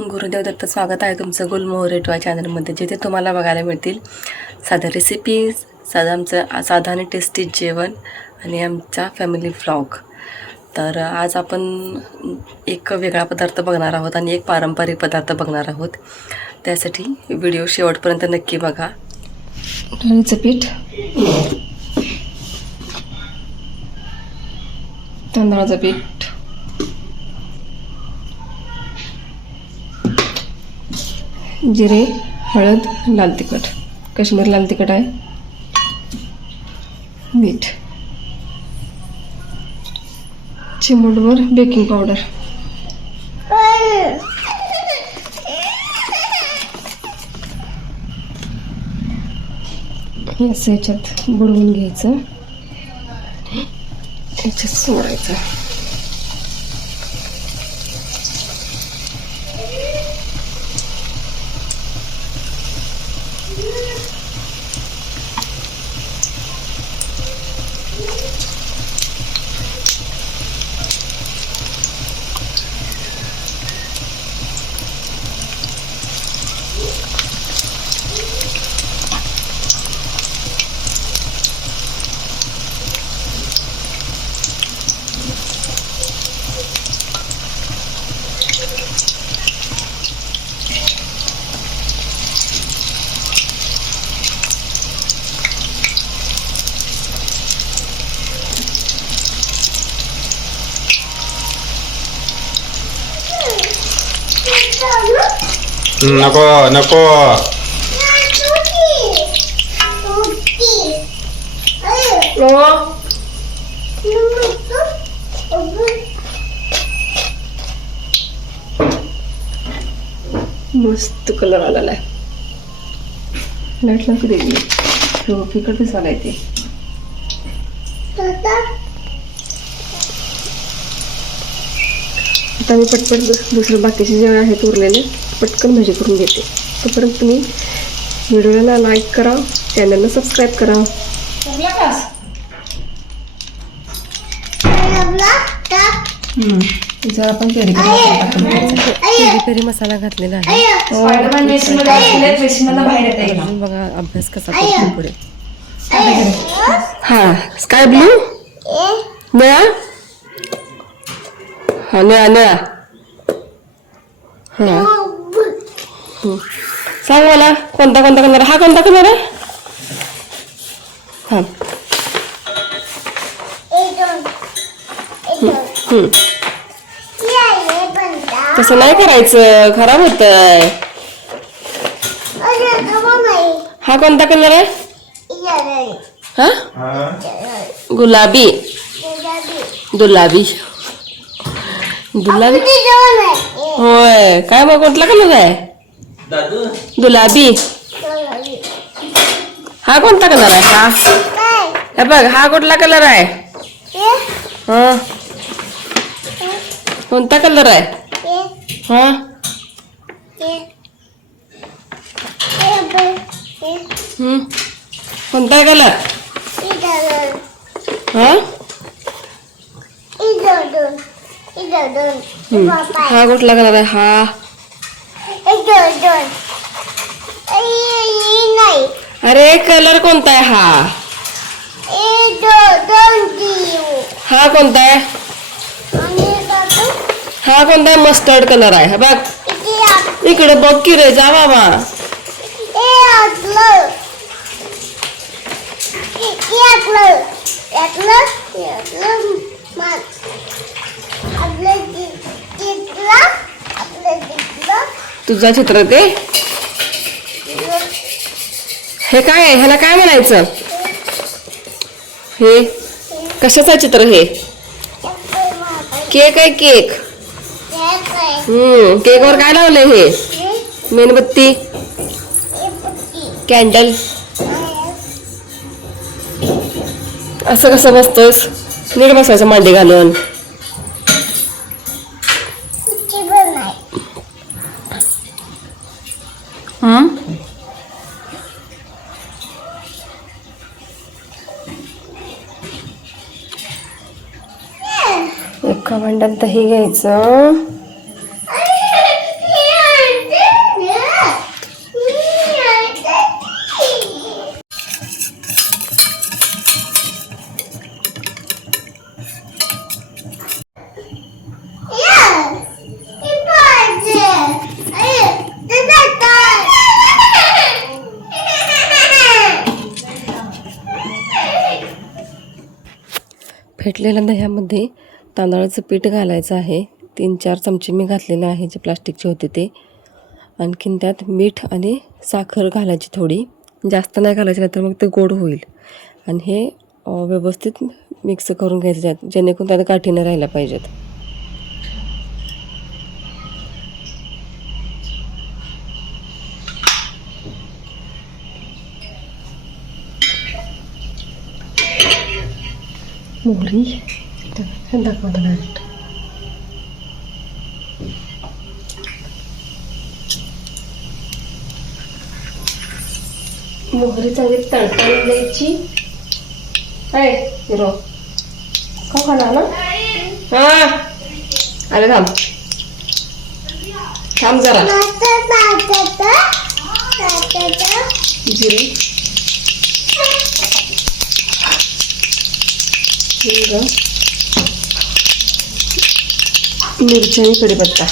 गुरुदेव दत्त. स्वागत आहे तुमचं गुलमोहर रेटवा चॅनलमध्ये, जिथे तुम्हाला बघायला मिळतील साध्या रेसिपीज, साधा आणि टेस्टी जेवण आणि आमचा फॅमिली व्लॉग. तर आज आपण एक वेगळा पदार्थ बघणार आहोत आणि एक पारंपरिक पदार्थ बघणार आहोत. त्यासाठी व्हिडिओ शेवटपर्यंत नक्की बघा. डाळीचं पीठ, तांदळाचं पीठ, जिरे, हळद, लाल तिखट, काश्मीरी लाल तिखट आहे, मीठ, चिमूटभर बेकिंग पावडर, असं याच्यात बुडवून घ्यायचं, याच्यात सोडायचं. नको नको. मस्त कलर आलेला आहे. लाईट लागू दे, फिकट दिसायला येते. आता मी पटपट दुसरं बाकीचे जे आहेत उरलेले पटकन भाजी करून घेते. तोपर्यंत तुम्ही व्हिडिओला लाईक करा, चॅनलला सबस्क्राईब करा. जर आपण पेरी पेरी मसाला घातलेला आहे. बघा अभ्यास कसा करतो पुढे. हा, स्काय ब्लू, निळा, हा निळा निळा. हा, सांग मला कोणता कोणता कलर. हा कोणता कलर आहे? हा, तसं नाही करायचं, खराब होतंय. हा कोणता कलर आहे? हा, गुलाबी. गुलाबी गुलाबी होय. काय मग कोणता कलर आहे? गुलाबी. हा कोणता कलर आहे? हा, हे बघ, हा कुठला कलर आहे? हा, कोणता कलर आहे? हा, कोणता कलर? हा, हा कुठला कलर आहे? हा, अरे कलर कोणता आहे? हा, हा कोणता आहे? हा कोणता आहे? मस्टर्ड कलर आहे. बघ इकडे बघ की रे, जा बाबा. तुझा चित्र ते हे काय आहे? ह्याला काय म्हणायचं? हे कशाचं चित्र? हे केक आहे. केक. केकवर काय लावलंय? हे मेणबत्ती, कॅन्डल. असं कसं बसतोस? नीट बसायचं मांडी घालून. एका भांड्यात दही घ्यायचं, घटलेल्या दह्यामध्ये तांदळाचं पीठ घालायचं आहे. 3-4 चमचे मी घातलेले आहे, जे प्लास्टिकचे होते ते. आणखीन त्यात मीठ आणि साखर घालायची थोडी, जास्त नाही घालायची नाही तर मग ते गोड होईल. आणि हे व्यवस्थित मिक्स करून घ्यायचं जेणेकरून त्यात गाठी नाही राहिल्या पाहिजेत. मोहरी दाखवतो डायरेक्ट. मोहरी चांगली तडतडून द्यायची. काय हिरो का खाणार ना? हा अरे थांब थांब जरा. जिरे मिरची आणि कढीपत्ता.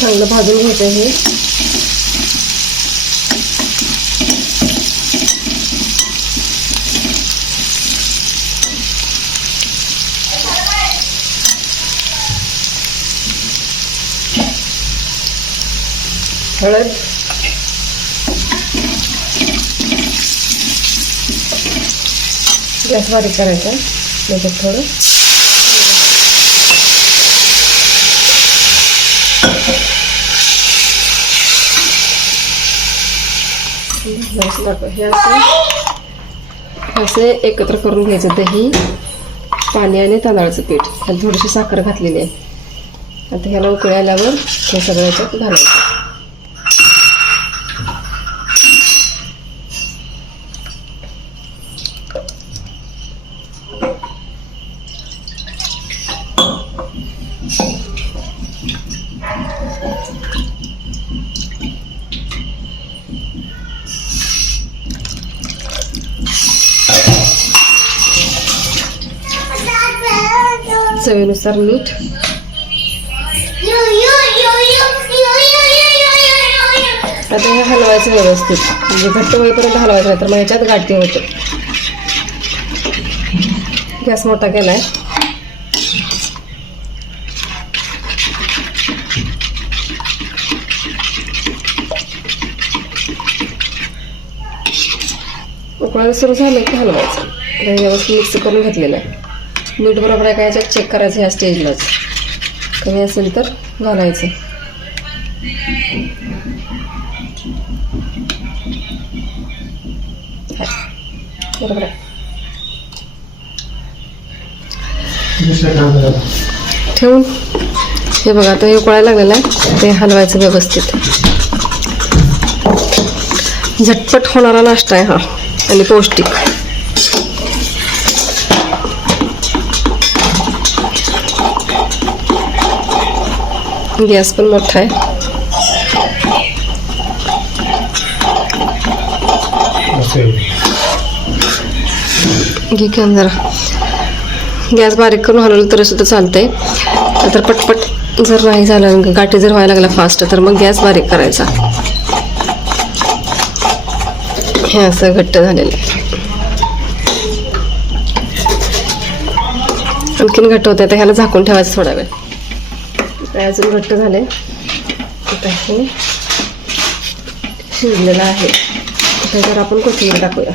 चांगलं भाजून घ्यायचं हे. हळद, गॅस बारीक करायचा. त्याच्यात थोडं हे असे एकत्र करून घ्यायचं. दही, पाणी आणि तांदळाचं पीठ आणि थोडीशी साखर घातलेली आहे. आता ह्याला उकळी आल्यावर हे सगळं याच्यात घालायचं. चवीनुसार मीठ. आता हे हलवायचं व्यवस्थित, म्हणजे घट्ट होईपर्यंत हलवायचं नाही तर मग ह्याच्यात गाठी होते. गॅस मोठा केलाय. उकळायला सुरू झालं की हलवायचं. व्यवस्थित मिक्स करून घेतलेलं आहे. मीठ बरोबर आहे का याच्यात चेक करायचं. ह्या स्टेजलाच कमी असेल तर घालायचं. बरोबर आहे. ठेवून हे बघा आता हे उकळायला लागलेलं आहे. ते हलवायचं व्यवस्थित. झटपट होणारा नाश्ता आहे हा आणि पौष्टिक. गॅस पण मोठा आहे. घे की जरा. गॅस बारीक करून हलवलं तरी सुद्धा चालतंय. तर पटपट जर नाही झालं, गाठी जर व्हायला लागला फास्ट, तर मग गॅस बारीक करायचा. हे असं घट्ट झालेलं आहे. आणखीन घट्ट होते. आता ह्याला झाकून ठेवायचं थोडा वेळ. अजून घट्ट झाले. आता हे शिजलेलं आहे. त्याच्यावर आपण कोथिंबीर टाकूया.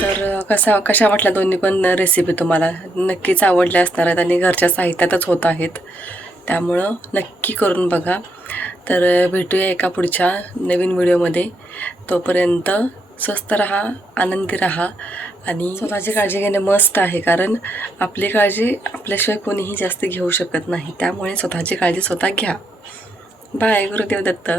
तर कशा वाटल्या दोन्ही पण रेसिपी तुम्हाला? नक्कीच आवडल्या असणार आहेत आणि घरच्या साहित्यातच होत आहेत, त्यामुळं नक्की करून बघा. तर भेटूया एका पुढच्या नवीन व्हिडिओमध्ये. तोपर्यंत स्वस्त राहा, आनंदी राहा आणि स्वतःची काळजी घेणे मस्त आहे, कारण आपली काळजी आपल्याशिवाय कोणीही जास्त घेऊ शकत नाही. त्यामुळे स्वतःची काळजी स्वतः घ्या. बाय. गुरुदेव दत्त.